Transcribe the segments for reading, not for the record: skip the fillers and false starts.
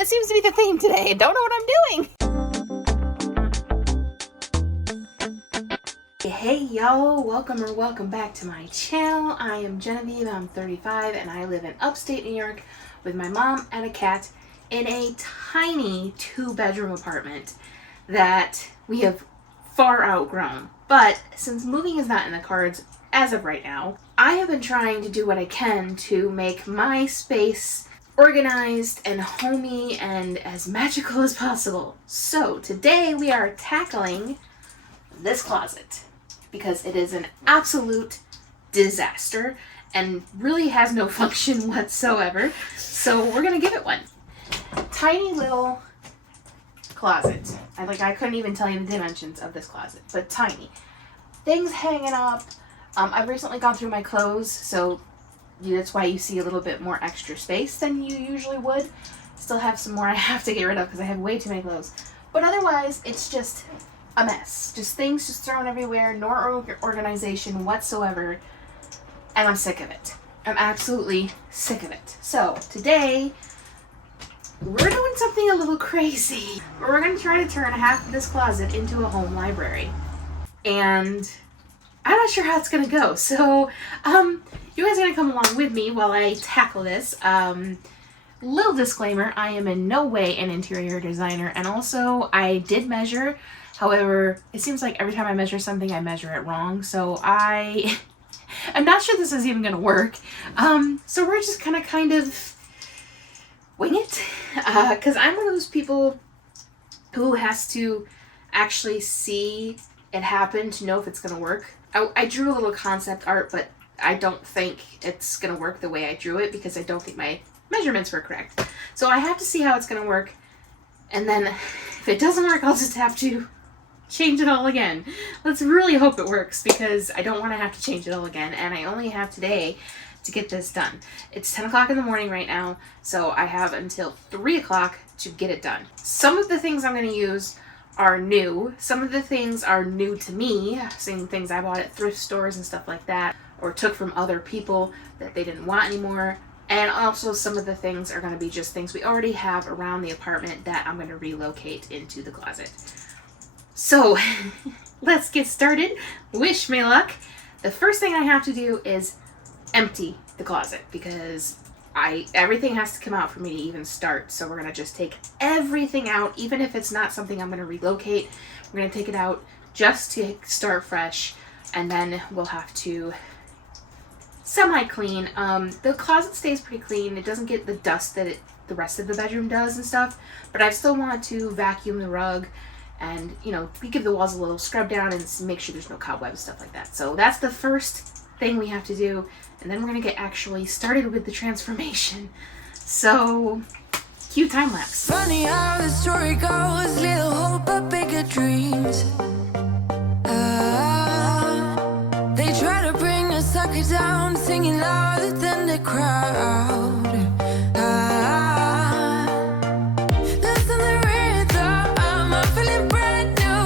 It seems to be the theme today. Don't know what I'm doing. Hey y'all, welcome back to my channel. I am Genevieve, I'm 35, and I live in upstate New York with my mom and a cat in a tiny 2-bedroom apartment that we have far outgrown. But since moving is not in the cards as of right now, I have been trying to do what I can to make my space organized and homey and as magical as possible. So today we are tackling this closet because it is an absolute disaster and really has no function whatsoever. So we're gonna give it one. Tiny little closet. I couldn't even tell you the dimensions of this closet, but tiny. Things hanging up. I've recently gone through my clothes, so that's why you see a little bit more extra space than you usually would. Still have some more I have to get rid of because I have way too many clothes. But otherwise, it's just a mess. Just things just thrown everywhere, no organization whatsoever. And I'm sick of it. I'm absolutely sick of it. So today, we're doing something a little crazy. We're going to try to turn half of this closet into a home library. And I'm not sure how it's going to go. So, you guys are going to come along with me while I tackle this. Little disclaimer, I am in no way an interior designer. And also, I did measure. However, it seems like every time I measure something, I measure it wrong. So I'm not sure this is even going to work. So we're just kind of wing it. Because I'm one of those people who has to actually see it happen to know if it's going to work. I drew a little concept art, but I don't think it's going to work the way I drew it because I don't think my measurements were correct. So I have to see how it's going to work. And then if it doesn't work, I'll just have to change it all again. Let's really hope it works because I don't want to have to change it all again. And I only have today to get this done. It's 10 o'clock in the morning right now, so I have until 3 o'clock to get it done. Some of the things I'm going to use are new. Some of the things are new to me, seeing things I bought at thrift stores and stuff like that, or took from other people that they didn't want anymore. And also some of the things are going to be just things we already have around the apartment that I'm going to relocate into the closet. So let's get started. Wish me luck. The first thing I have to do is empty the closet because everything has to come out for me to even start. So we're going to just take everything out, even if it's not something I'm going to relocate. We're going to take it out just to start fresh, and then we'll have to semi-clean. The closet stays pretty clean. It doesn't get the dust that the rest of the bedroom does and stuff, but I still want to vacuum the rug and, we give the walls a little scrub down and make sure there's no cobwebs, stuff like that. So that's the first thing we have to do, and then we're going to get actually started with the transformation. So, cue time lapse. Funny how the story goes, little hope but bigger dreams. They try to bring a sucker down, singing louder than the crowd. Listen the rhythm, I'm feeling brand new.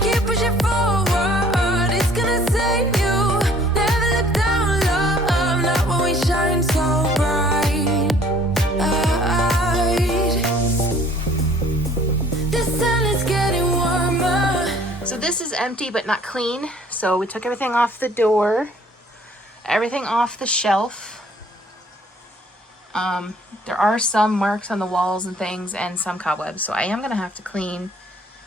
Keep pushing forward, it's gonna save you. Never look down, love, not when we shine so bright. The sun is getting warmer. So this is empty but not clean. So we took everything off the door, everything off the shelf. There are some marks on the walls and things and some cobwebs, so I am going to have to clean,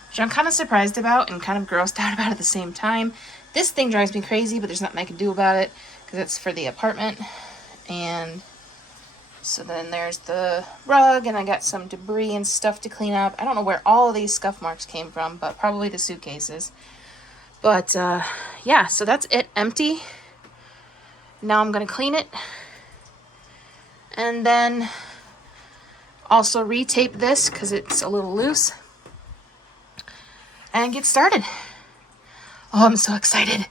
which I'm kind of surprised about and kind of grossed out about at the same time. This thing drives me crazy, but there's nothing I can do about it because it's for the apartment. And so then there's the rug, and I got some debris and stuff to clean up. I don't know where all of these scuff marks came from, but probably the suitcases. But, yeah, so that's it, empty. Now I'm going to clean it. And then also retape this because it's a little loose. And get started. Oh, I'm so excited.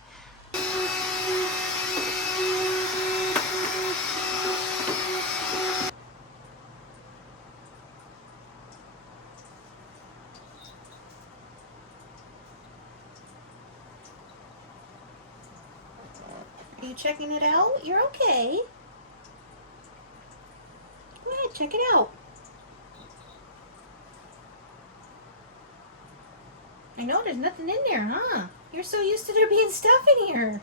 Are you checking it out? You're okay. Go ahead, check it out. I know there's nothing in there, huh? You're so used to there being stuff in here.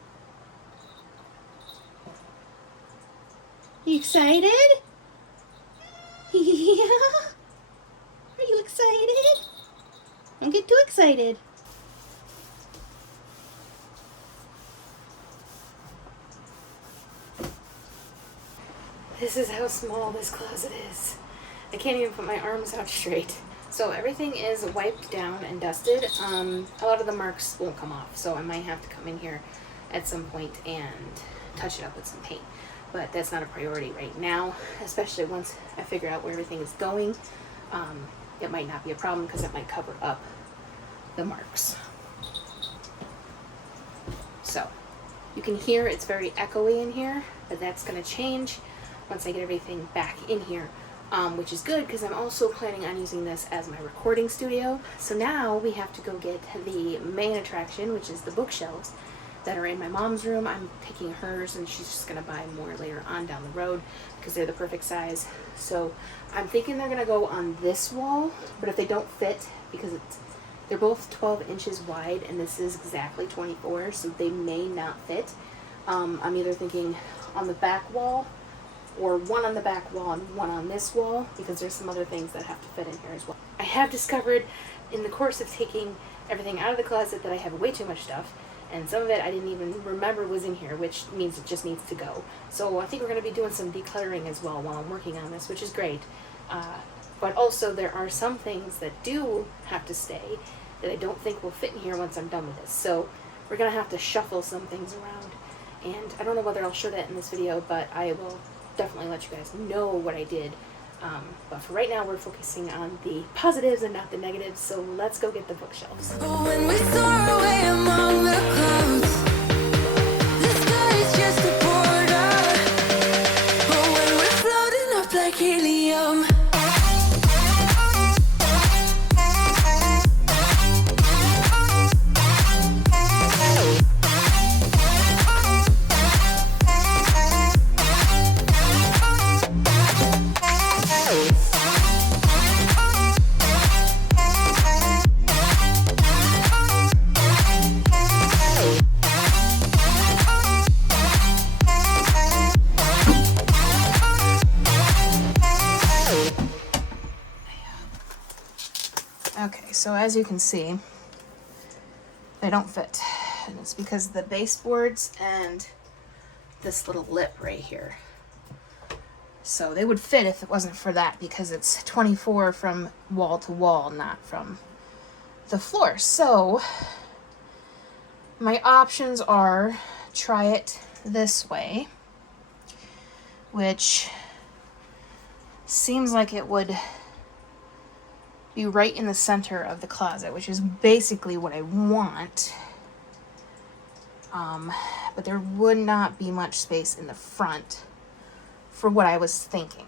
You excited? Yeah? Are you excited? Don't get too excited. This is how small this closet is. I can't even put my arms out straight. So everything is wiped down and dusted. A lot of the marks won't come off, so I might have to come in here at some point and touch it up with some paint. But that's not a priority right now, especially once I figure out where everything is going. It might not be a problem because it might cover up the marks. So you can hear it's very echoey in here, but that's going to change once I get everything back in here, which is good because I'm also planning on using this as my recording studio. So now we have to go get the main attraction, which is the bookshelves that are in my mom's room. I'm taking hers and she's just gonna buy more later on down the road because they're the perfect size. So I'm thinking they're gonna go on this wall, but if they don't fit, because they're both 12 inches wide and this is exactly 24, so they may not fit. I'm either thinking on the back wall or one on the back wall and one on this wall, because there's some other things that have to fit in here as well. I have discovered in the course of taking everything out of the closet that I have way too much stuff, and some of it I didn't even remember was in here, which means it just needs to go. So I think we're going to be doing some decluttering as well while I'm working on this, which is great. But also there are some things that do have to stay that I don't think will fit in here once I'm done with this. So we're going to have to shuffle some things around, and I don't know whether I'll show that in this video, but I will definitely let you guys know what I did. But for right now, we're focusing on the positives and not the negatives, so let's go get the bookshelves. When we soar away among the clouds, the sky is just a border. But when we're floating up like helium, Okay, so as you can see, they don't fit. And it's because of the baseboards and this little lip right here. So they would fit if it wasn't for that, because it's 24 from wall to wall, not from the floor. So my options are try it this way, which seems like it would be right in the center of the closet, which is basically what I want. But there would not be much space in the front for what I was thinking.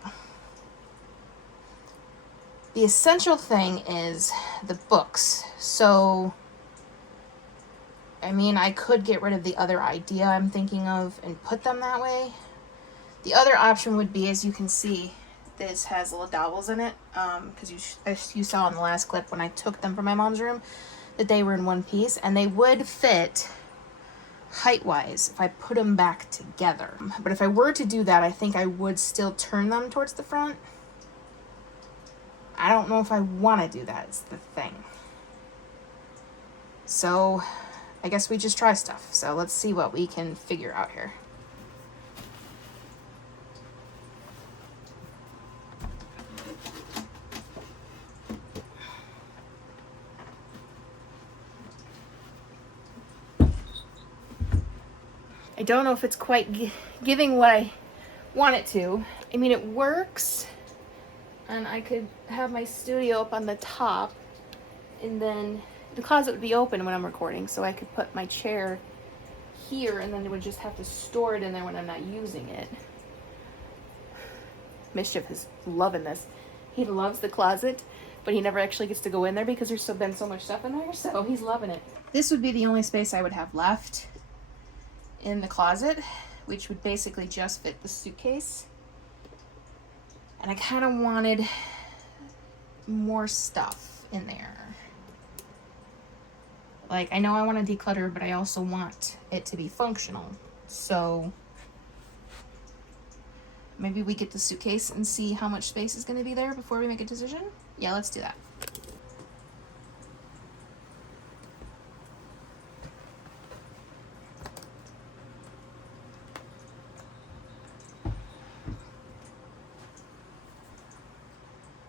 The essential thing is the books. So, I mean, I could get rid of the other idea I'm thinking of and put them that way. The other option would be, as you can see, this has little dowels in it, because you saw in the last clip when I took them from my mom's room that they were in one piece, and they would fit height-wise if I put them back together. But if I were to do that, I think I would still turn them towards the front. I don't know if I want to do that, is the thing. So I guess we just try stuff. So let's see what we can figure out here. I don't know if it's quite giving what I want it to. I mean, it works, and I could have my studio up on the top, and then the closet would be open when I'm recording, so I could put my chair here, and then it would just have to store it in there when I'm not using it. Mischief is loving this. He loves the closet, but he never actually gets to go in there because there's been so much stuff in there, so he's loving it. This would be the only space I would have left in the closet, which would basically just fit the suitcase. And I kind of wanted more stuff in there. Like, I know I want to declutter, but I also want it to be functional. So maybe we get the suitcase and see how much space is going to be there before we make a decision. Yeah, let's do that.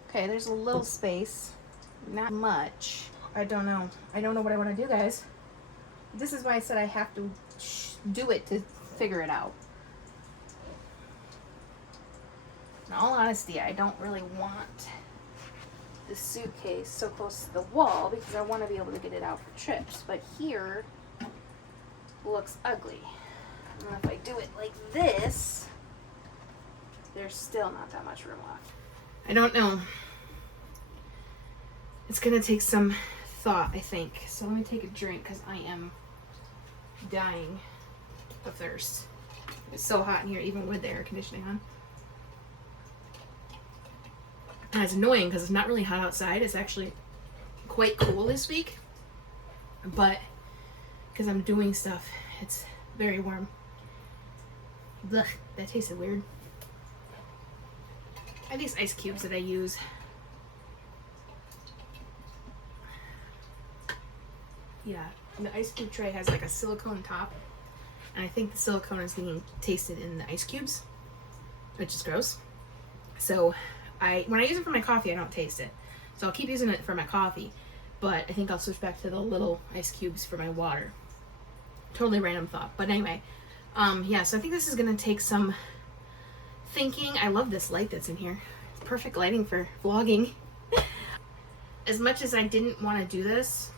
Okay, there's a little space. Not much. I don't know. I don't know what I want to do, guys. This is why I said I have to do it to figure it out. In all honesty, I don't really want the suitcase so close to the wall because I want to be able to get it out for trips. But here looks ugly. And if I do it like this, there's still not that much room left. I don't know. It's gonna take some thought, I think. So let me take a drink because I am dying of thirst. It's so hot in here, even with the air conditioning on. And it's annoying because it's not really hot outside. It's actually quite cool this week. But because I'm doing stuff, it's very warm. Ugh, that tasted weird. I have these ice cubes that I use. Yeah, and the ice cube tray has like a silicone top, and I think the silicone is being tasted in the ice cubes, which is gross. So when I use it for my coffee, I don't taste it. So I'll keep using it for my coffee, but I think I'll switch back to the little ice cubes for my water. Totally random thought, but anyway, yeah. So I think this is gonna take some thinking. I love this light that's in here. It's perfect lighting for vlogging. As much as I didn't want to do this,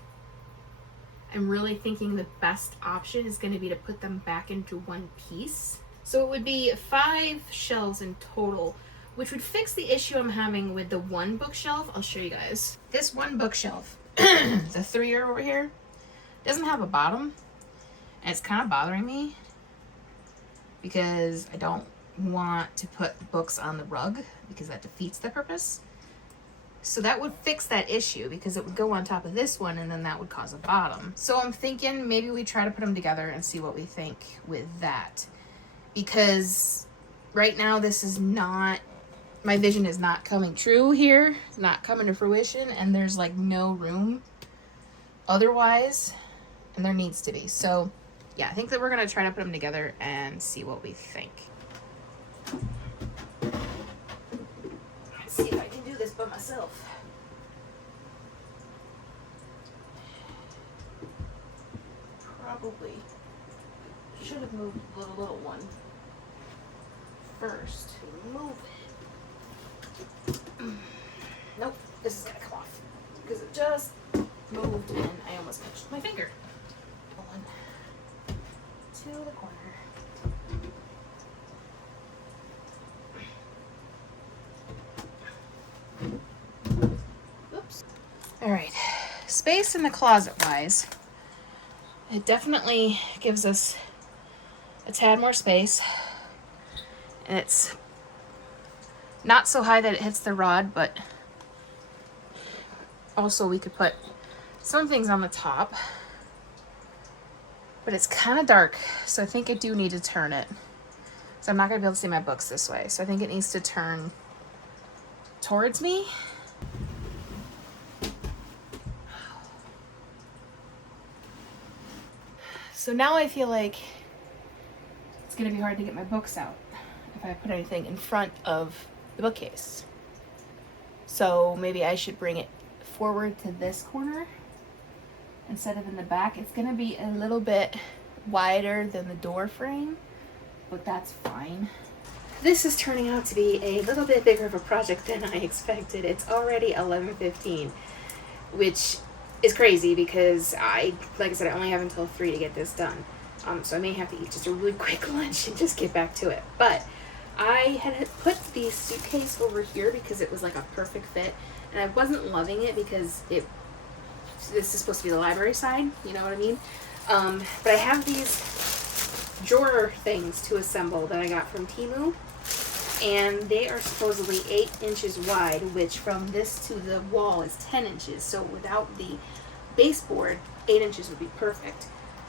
I'm really thinking the best option is going to be to put them back into one piece. So it would be 5 shelves in total, which would fix the issue I'm having with the one bookshelf. I'll show you guys. This one bookshelf, the 3-year over here, doesn't have a bottom, and it's kind of bothering me because I don't want to put books on the rug because that defeats the purpose. So that would fix that issue because it would go on top of this one and then that would cause a bottom. So I'm thinking maybe we try to put them together and see what we think with that. Because right now this is not, my vision is not coming true here. It's not coming to fruition and there's like no room otherwise. And there needs to be. So yeah, I think that we're going to try to put them together and see what we think. Let's see if I can do this by myself. Probably should have moved the little one first. Move it. Nope, this is gonna come off because it just moved and I almost touched my finger. One to the corner. Oops. All right, space in the closet wise, it definitely gives us a tad more space, and it's not so high that it hits the rod, but also we could put some things on the top, but it's kind of dark, so I think I do need to turn it. So I'm not going to be able to see my books this way, so I think it needs to turn towards me. So now I feel like it's going to be hard to get my books out if I put anything in front of the bookcase. So maybe I should bring it forward to this corner instead of in the back. It's going to be a little bit wider than the door frame, but that's fine. This is turning out to be a little bit bigger of a project than I expected. It's already 11:15, which is crazy because like I said, I only have until 3 to get this done. So I may have to eat just a really quick lunch and just get back to it. But I had put the suitcase over here because it was like a perfect fit, and I wasn't loving it because this is supposed to be the library side, you know what I mean? But I have these drawer things to assemble that I got from Temu, and they are supposedly 8 inches wide, which from this to the wall is 10 inches. So without the baseboard, 8 inches would be perfect.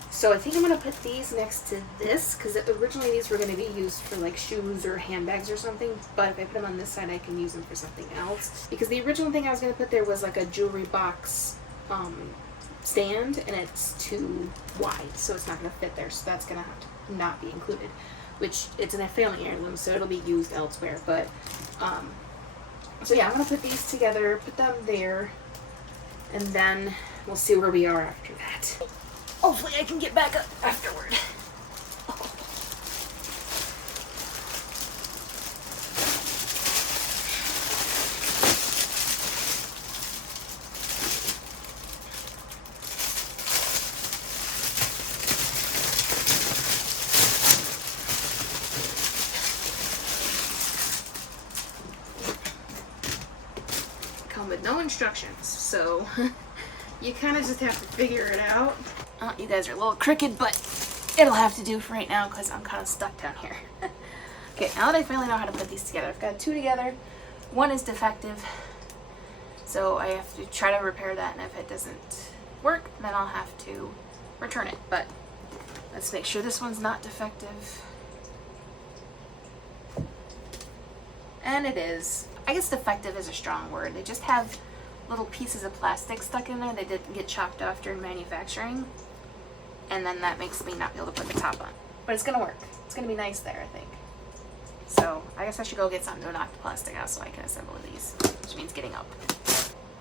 So I think I'm going to put these next to this, because originally these were going to be used for like shoes or handbags or something, but if I put them on this side I can use them for something else. Because the original thing I was going to put there was like a jewelry box stand, and it's too wide, so it's not going to fit there, so that's going to have to not be included, which it's in a family heirloom, so it'll be used elsewhere. But so yeah, I'm going to put these together, put them there, and then we'll see where we are after that. Hopefully I can get back up afterward. Come with no instructions, so you kind of just have to figure it out. You guys are a little crooked, but it'll have to do for right now because I'm kind of stuck down here. Okay, now that I finally know how to put these together, I've got 2 together. 1 is defective, so I have to try to repair that, and if it doesn't work, then I'll have to return it. But let's make sure this one's not defective. And it is. I guess defective is a strong word. They just have little pieces of plastic stuck in there. They didn't get chopped off during manufacturing, and then that makes me not be able to put the top on. But it's gonna work. It's gonna be nice there, I think. So I guess I should go get something to knock the plastic out so I can assemble these, which means getting up.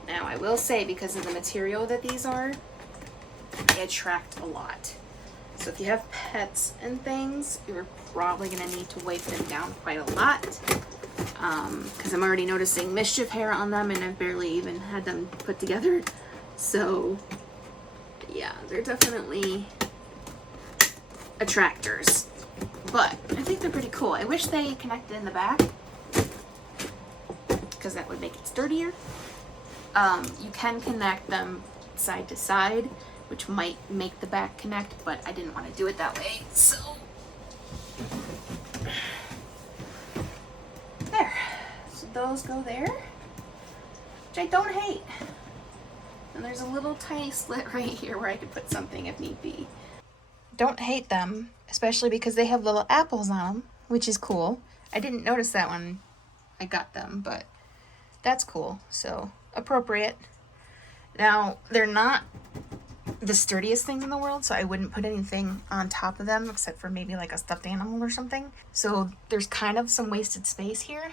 Now I will say, because of the material that these are, they attract a lot. So if you have pets and things, you're probably gonna need to weight them down quite a lot. Because I'm already noticing mischief hair on them, and I've barely even had them put together. So yeah, they're definitely attractors, but I think they're pretty cool. I wish they connected in the back, because that would make it sturdier. You can connect them side to side, which might make the back connect, but I didn't want to do it that way, so there. So those go there, which I don't hate. And there's a little tiny slit right here where I could put something if need be. Don't hate them, especially because they have little apples on them, which is cool. I didn't notice that when I got them, but that's cool. So appropriate. Now, they're not the sturdiest things in the world, so I wouldn't put anything on top of them except for maybe like a stuffed animal or something. So there's kind of some wasted space here.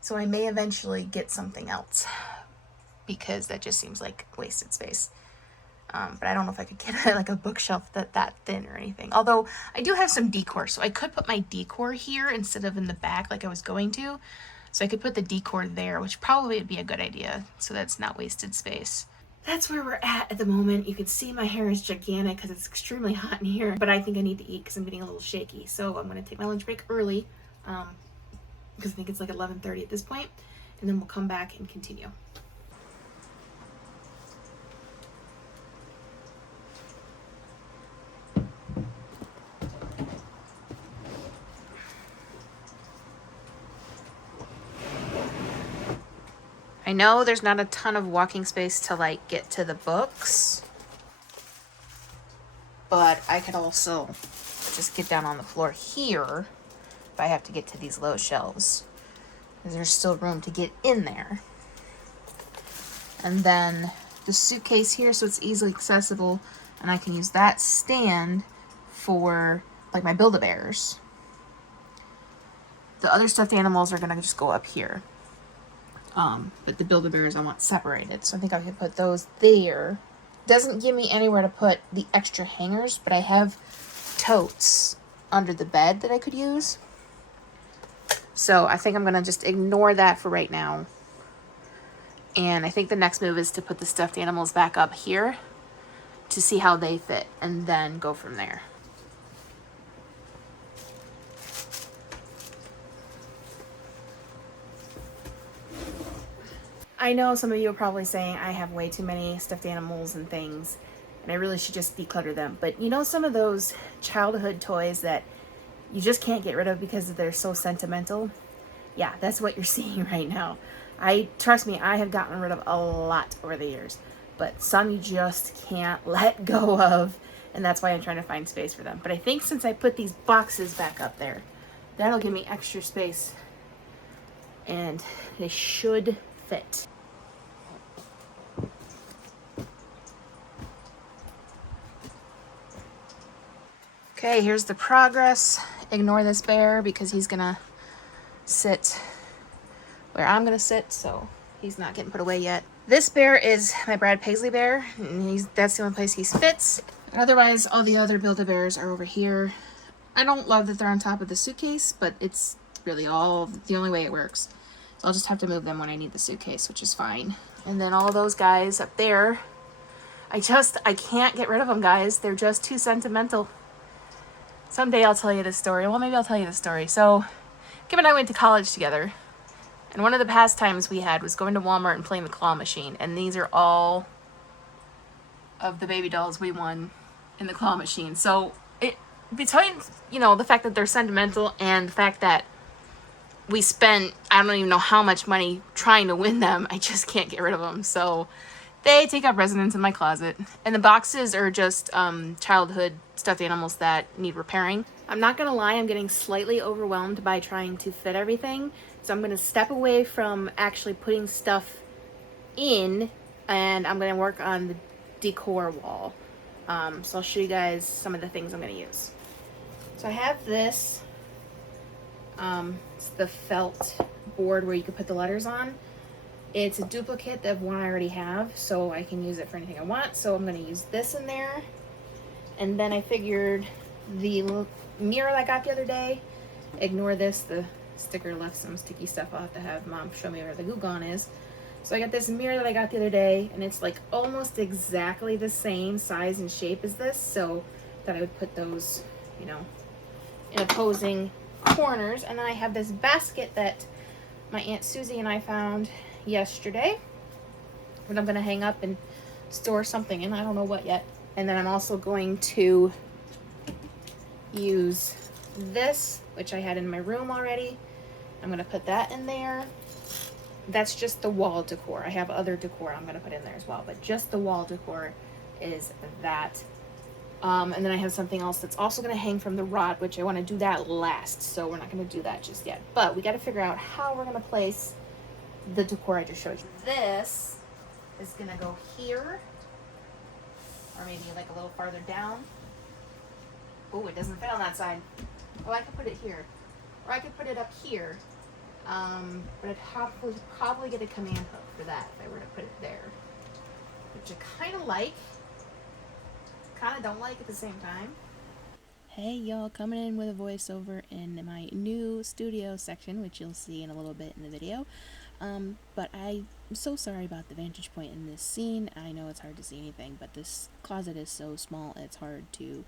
So I may eventually get something else, because that just seems like wasted space. But I don't know if I could get like a bookshelf that thin or anything. Although I do have some decor, so I could put my decor here instead of in the back like I was going to. So I could put the decor there, which probably would be a good idea, so that's not wasted space. That's where we're at the moment. You can see my hair is gigantic because it's extremely hot in here, but I think I need to eat because I'm getting a little shaky. So I'm going to take my lunch break early, because I think it's like 11:30 at this point, and then we'll come back and continue. I know there's not a ton of walking space to like get to the books, but I could also just get down on the floor here if I have to get to these low shelves, because there's still room to get in there. And then the suitcase here, so it's easily accessible, and I can use that stand for like my Build-A-Bears. The other stuffed animals are gonna just go up here. But the Build-A-Bears I want separated, so I think I could put those there. Doesn't give me anywhere to put the extra hangers, but I have totes under the bed that I could use. So I think I'm gonna just ignore that for right now. And I think the next move is to put the stuffed animals back up here to see how they fit, and then go from there. I know some of you are probably saying I have way too many stuffed animals and things, and I really should just declutter them. But you know, some of those childhood toys that you just can't get rid of because they're so sentimental? Yeah, that's what you're seeing right now. Trust me, I have gotten rid of a lot over the years. but some you just can't let go of, and that's why I'm trying to find space for them. But I think since I put these boxes back up there, that'll give me extra space, and they should fit. Okay, here's the progress. Ignore this bear because he's gonna sit where I'm gonna sit, so he's not getting put away yet. This bear is my Brad Paisley bear, and that's the only place he fits. Otherwise, all the other Build-A-Bears are over here. I don't love that they're on top of the suitcase, but it's really the only way it works. So I'll just have to move them when I need the suitcase, which is fine. And then all those guys up there, I can't get rid of them, guys. They're just too sentimental. Someday I'll tell you this story. Well, maybe I'll tell you this story. So, Kim and I went to college together. And one of the pastimes we had was going to Walmart and playing the claw machine. And these are all of the baby dolls we won in the claw machine. So, between, the fact that they're sentimental and the fact that we spent, I don't even know how much money trying to win them, I just can't get rid of them. So, they take up residence in my closet. And the boxes are just childhood stuffed animals that need repairing. I'm not gonna lie, I'm getting slightly overwhelmed by trying to fit everything. So I'm gonna step away from actually putting stuff in, and I'm gonna work on the decor wall. So I'll show you guys some of the things I'm gonna use. So I have this, it's the felt board where you can put the letters on. It's a duplicate of one I already have, so I can use it for anything I want. So I'm gonna use this in there. And then I figured the mirror I got the other day, ignore this, the sticker left some sticky stuff. I'll have to have Mom show me where the glue gun is. So I got this mirror that I got the other day, and it's like almost exactly the same size and shape as this, so that I would put those, in opposing corners. And then I have this basket that my Aunt Susie and I found yesterday, that I'm going to hang up and store something in. I don't know what yet. And then I'm also going to use this, which I had in my room already. I'm going to put that in there. That's just the wall decor. I have other decor I'm going to put in there as well, but just the wall decor is that. And then I have something else that's also going to hang from the rod, which I want to do that last, so we're not going to do that just yet. But we got to figure out how we're going to place the decor I just showed you. This is going to go here, or maybe like a little farther down. Oh, it doesn't fit on that side. Oh, I could put it here, or I could put it up here. But I'd probably get a command hook for that if I were to put it there, which I kind of like, kind of don't like at the same time. Hey y'all, coming in with a voiceover in my new studio section, which you'll see in a little bit in the video. But I'm so sorry about the vantage point in this scene. I know it's hard to see anything, but this closet is so small it's hard to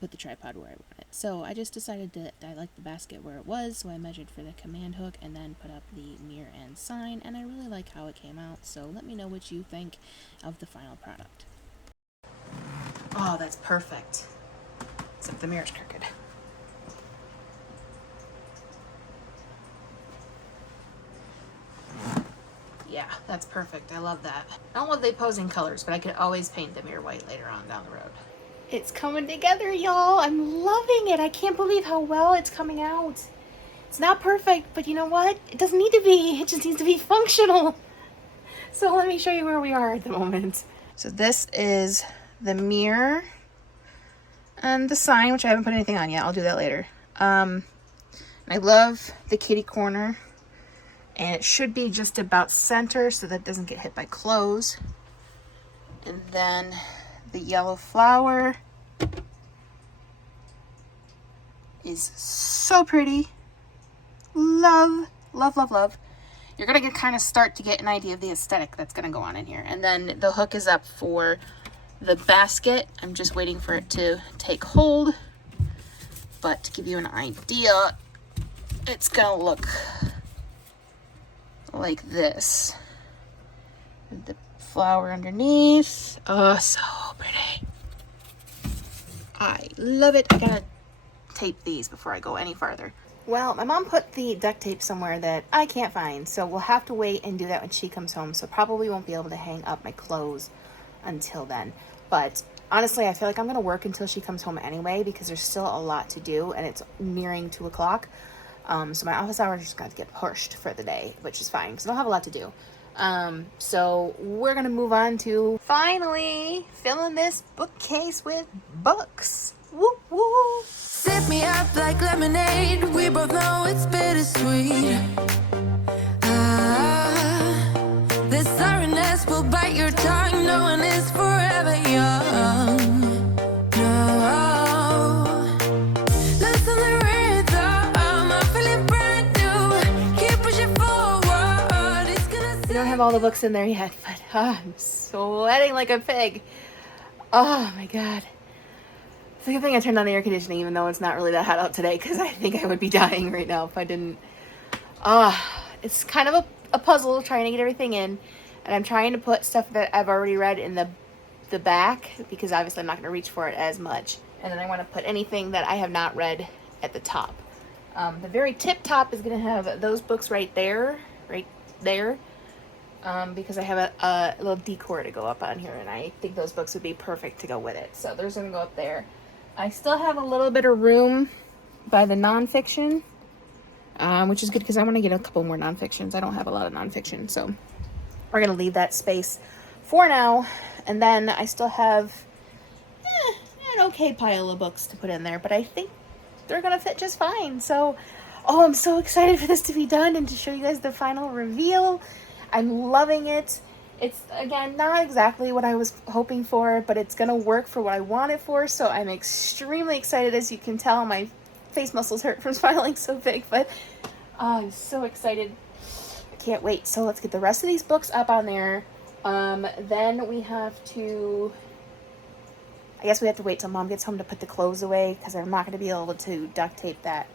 put the tripod where I want it. So I just decided that I liked the basket where it was, so I measured for the command hook and then put up the mirror and sign, and I really like how it came out, so let me know what you think of the final product. Oh, that's perfect. Except the mirror's crooked. Yeah, that's perfect. I love that. I don't love the opposing colors, but I could always paint the mirror white later on down the road. It's coming together, y'all. I'm loving it. I can't believe how well it's coming out. It's not perfect, but you know what? It doesn't need to be. It just needs to be functional. So let me show you where we are at the moment. So this is the mirror and the sign, which I haven't put anything on yet. I'll do that later. I love the kitty corner, and it should be just about center so that it doesn't get hit by clothes. And then the yellow flower is so pretty. Love, love, love, love. You're going to kind of start to get an idea of the aesthetic that's going to go on in here. And then the hook is up for the basket. I'm just waiting for it to take hold. But to give you an idea, it's going to look like this. With the flower underneath. Oh, so pretty. I love it. I gotta tape these before I go any farther. Well, my mom put the duct tape somewhere that I can't find, so we'll have to wait and do that when she comes home. So probably won't be able to hang up my clothes until then. But honestly, I feel like I'm going to work until she comes home anyway, because there's still a lot to do and it's nearing 2 o'clock. So my office hours are just going to get pushed for the day, which is fine because I don't have a lot to do. So we're going to move on to finally filling this bookcase with books. Woo woo! Sip me up like lemonade. We both know it's bittersweet. This sorrowness will bite your tongue. No one is forever young. No. Listen the rhythm. I'm feeling brand new. Keep pushing forward. It's gonna We don't have all the books in there yet, but I'm sweating like a pig. Oh my god. It's a good thing I turned on the air conditioning, even though it's not really that hot out today, because I think I would be dying right now if I didn't. It's kind of a puzzle trying to get everything in, and I'm trying to put stuff that I've already read in the back, because obviously I'm not going to reach for it as much. And then I want to put anything that I have not read at the top. The very tip top is going to have those books right there, because I have a little decor to go up on here, and I think those books would be perfect to go with it. So those are going to go up there. I still have a little bit of room by the nonfiction, which is good because I want to get a couple more nonfictions. I don't have a lot of nonfiction, so we're going to leave that space for now. And then I still have an okay pile of books to put in there, but I think they're going to fit just fine. So, I'm so excited for this to be done and to show you guys the final reveal. I'm loving it. It's, again, not exactly what I was hoping for, but it's going to work for what I want it for, so I'm extremely excited. As you can tell, my face muscles hurt from smiling so big, but I'm so excited. I can't wait. So let's get the rest of these books up on there. Then we have to... I guess we have to wait till Mom gets home to put the clothes away, because I'm not going to be able to duct tape that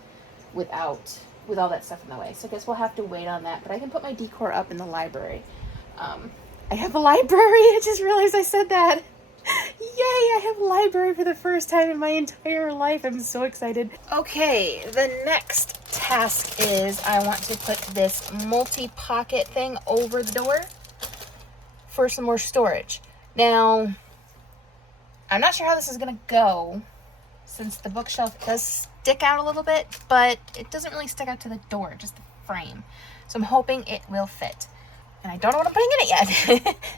with all that stuff in the way. So I guess we'll have to wait on that, but I can put my decor up in the library. I have a library. I just realized I said that. Yay, I have a library for the first time in my entire life. I'm so excited. Okay, the next task is I want to put this multi-pocket thing over the door for some more storage. Now, I'm not sure how this is going to go, since the bookshelf does stick out a little bit, but it doesn't really stick out to the door, just the frame. So I'm hoping it will fit. And I don't know what I'm putting in it yet.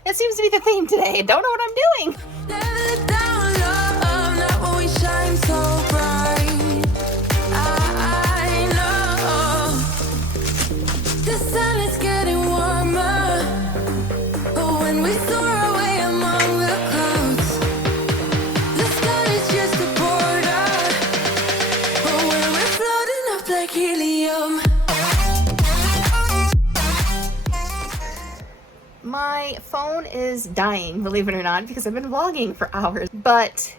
It seems to be the theme today. I don't know what I'm doing. never look down low. Not when we shine so bright. I know the sun is getting warmer, but when we soar away among the clouds, the sky is just a border. But when we're floating up like helium. My phone is dying, believe it or not, because I've been vlogging for hours. But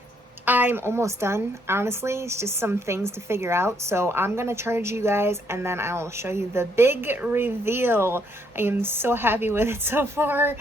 I'm almost done, honestly. It's just some things to figure out. So I'm going to charge you guys, and then I'll show you the big reveal. I am so happy with it so far.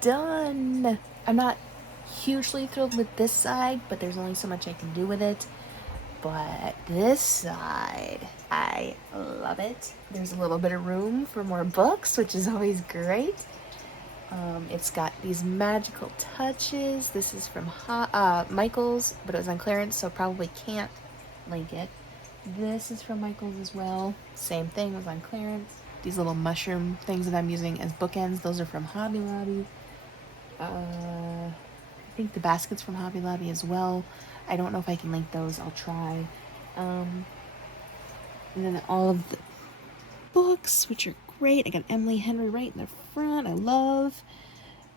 Done. I'm not hugely thrilled with this side, but there's only so much I can do with it. But this side, I love it. There's a little bit of room for more books, which is always great. It's got these magical touches. This is from Michaels, but it was on clearance, so probably can't link it. This is from Michaels as well. Same thing, was on clearance. These little mushroom things that I'm using as bookends, those are from Hobby Lobby. I think the basket's from Hobby Lobby as well. I don't know if I can link those. I'll try. And then all of the books, which are great. I got Emily Henry right in the front. I love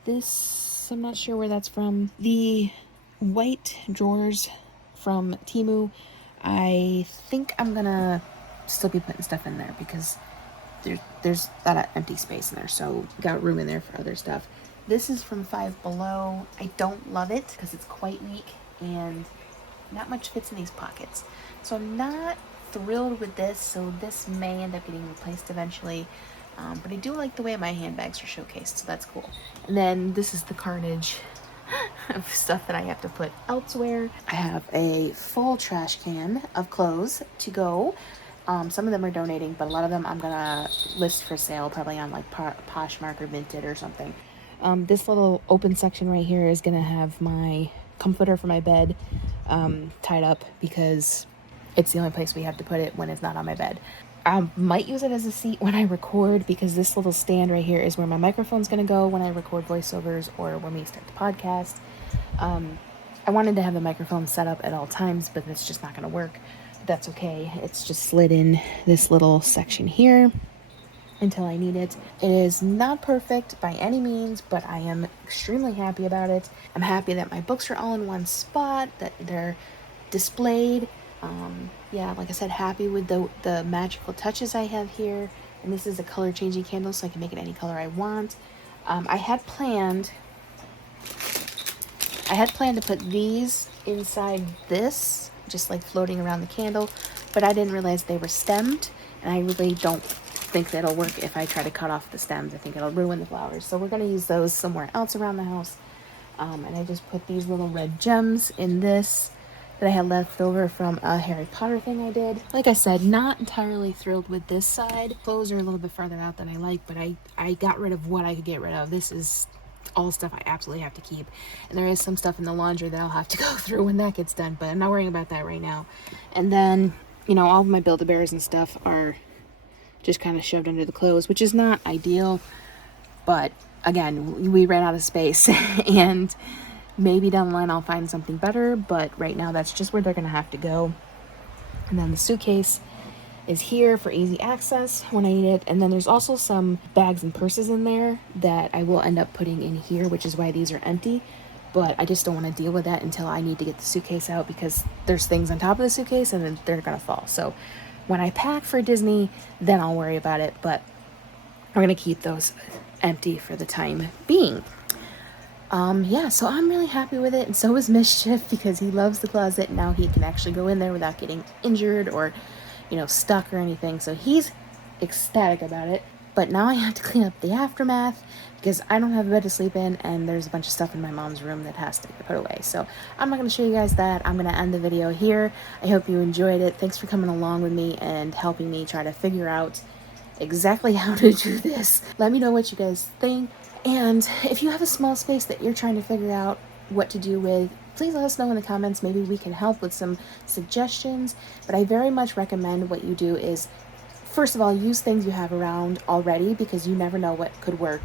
this. I'm not sure where that's from. The white drawers from Temu. I think I'm gonna still be putting stuff in there because there's that empty space in there, so got room in there for other stuff. This is from Five Below. I don't love it because it's quite weak and not much fits in these pockets. So I'm not thrilled with this, so this may end up getting replaced eventually. But I do like the way my handbags are showcased, so that's cool. And then this is the carnage of stuff that I have to put elsewhere. I have a full trash can of clothes to go. Some of them are donating, but a lot of them I'm gonna list for sale, probably on like Poshmark or Vinted or something. This little open section right here is gonna have my comforter for my bed tied up because it's the only place we have to put it when it's not on my bed. I might use it as a seat when I record because this little stand right here is where my microphone's gonna go when I record voiceovers or when we start the podcast. I wanted to have the microphone set up at all times, but it's just not gonna work. That's okay. It's just slid in this little section here until I need it. It is not perfect by any means, but I am extremely happy about it. I'm happy that my books are all in one spot, that they're displayed. Yeah, like I said, happy with the magical touches I have here. And this is a color changing candle, so I can make it any color I want. I had planned to put these inside this, just like floating around the candle, but I didn't realize they were stemmed, and I really don't think that'll work if I try to cut off the stems. I think it'll ruin the flowers. So we're going to use those somewhere else around the house. And I just put these little red gems in this that I had left over from a Harry Potter thing I did. Like I said, not entirely thrilled with this side. Clothes are a little bit farther out than I like, but I got rid of what I could get rid of. This is all stuff I absolutely have to keep. And there is some stuff in the laundry that I'll have to go through when that gets done, but I'm not worrying about that right now. And then, you know, all of my Build-A-Bears and stuff are just kind of shoved under the clothes, which is not ideal, but again, we ran out of space and maybe down the line I'll find something better, but right now that's just where they're gonna have to go. And then the suitcase is here for easy access when I need it. And then there's also some bags and purses in there that I will end up putting in here, which is why these are empty. But I just don't want to deal with that until I need to get the suitcase out, because there's things on top of the suitcase and then they're gonna fall. So when I pack for Disney, then I'll worry about it, but we're gonna keep those empty for the time being. Yeah, so I'm really happy with it, and so is Mischief, because he loves the closet. Now he can actually go in there without getting injured or, you know, stuck or anything, so he's ecstatic about it. But now I have to clean up the aftermath because I don't have a bed to sleep in, and there's a bunch of stuff in my mom's room that has to be put away. So I'm not going to show you guys that. I'm going to end the video here. I hope you enjoyed it. Thanks for coming along with me and helping me try to figure out exactly how to do this. Let me know what you guys think. And if you have a small space that you're trying to figure out what to do with, please let us know in the comments. Maybe we can help with some suggestions. But I very much recommend what you do is, first of all, use things you have around already, because you never know what could work.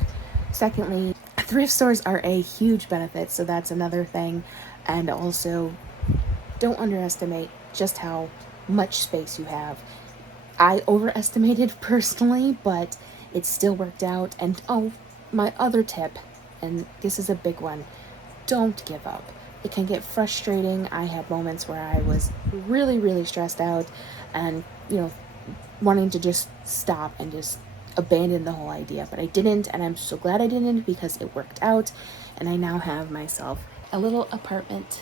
Secondly, thrift stores are a huge benefit, so that's another thing. And also, don't underestimate just how much space you have. I overestimated personally, but it still worked out. And oh, my other tip, and this is a big one, don't give up. It can get frustrating. I had moments where I was really, really stressed out and, you know, wanting to just stop and just abandon the whole idea, but I didn't, and I'm so glad I didn't, because it worked out, and I now have myself a little apartment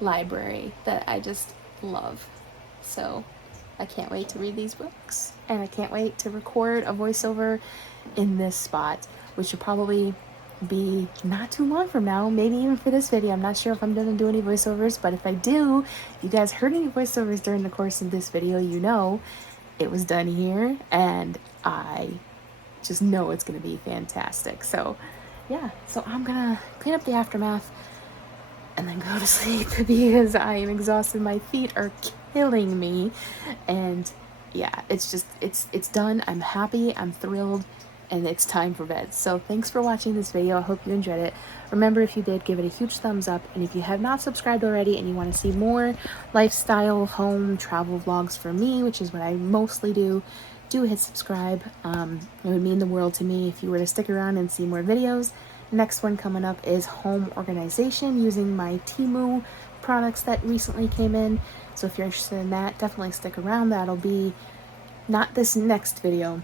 library that I just love. So I can't wait to read these books, and I can't wait to record a voiceover in this spot, which will probably be not too long from now, maybe even for this video. I'm not sure if I'm gonna do any voiceovers, but if I do, if you guys heard any voiceovers during the course of this video, you know it was done here, and I just know it's gonna be fantastic. So yeah, so I'm gonna clean up the aftermath and then go to sleep because I am exhausted. My feet are killing me, and yeah, it's just it's done. I'm happy, I'm thrilled, and it's time for bed. So thanks for watching this video. I hope you enjoyed it. Remember, if you did, give it a huge thumbs up, and if you have not subscribed already and you want to see more lifestyle, home, travel vlogs from me, which is what I mostly do hit subscribe. It would mean the world to me if you were to stick around and see more videos. Next one coming up is home organization using my Temu products that recently came in. So if you're interested in that, definitely stick around. That'll be not this next video.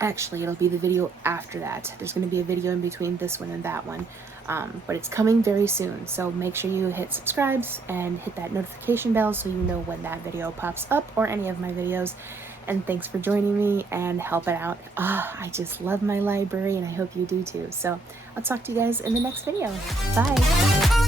Actually, it'll be the video after that. There's going to be a video in between this one and that one. But it's coming very soon. So make sure you hit subscribes and hit that notification bell so you know when that video pops up, or any of my videos. And thanks for joining me and helping out. I just love my library, and I hope you do too. So I'll talk to you guys in the next video. Bye.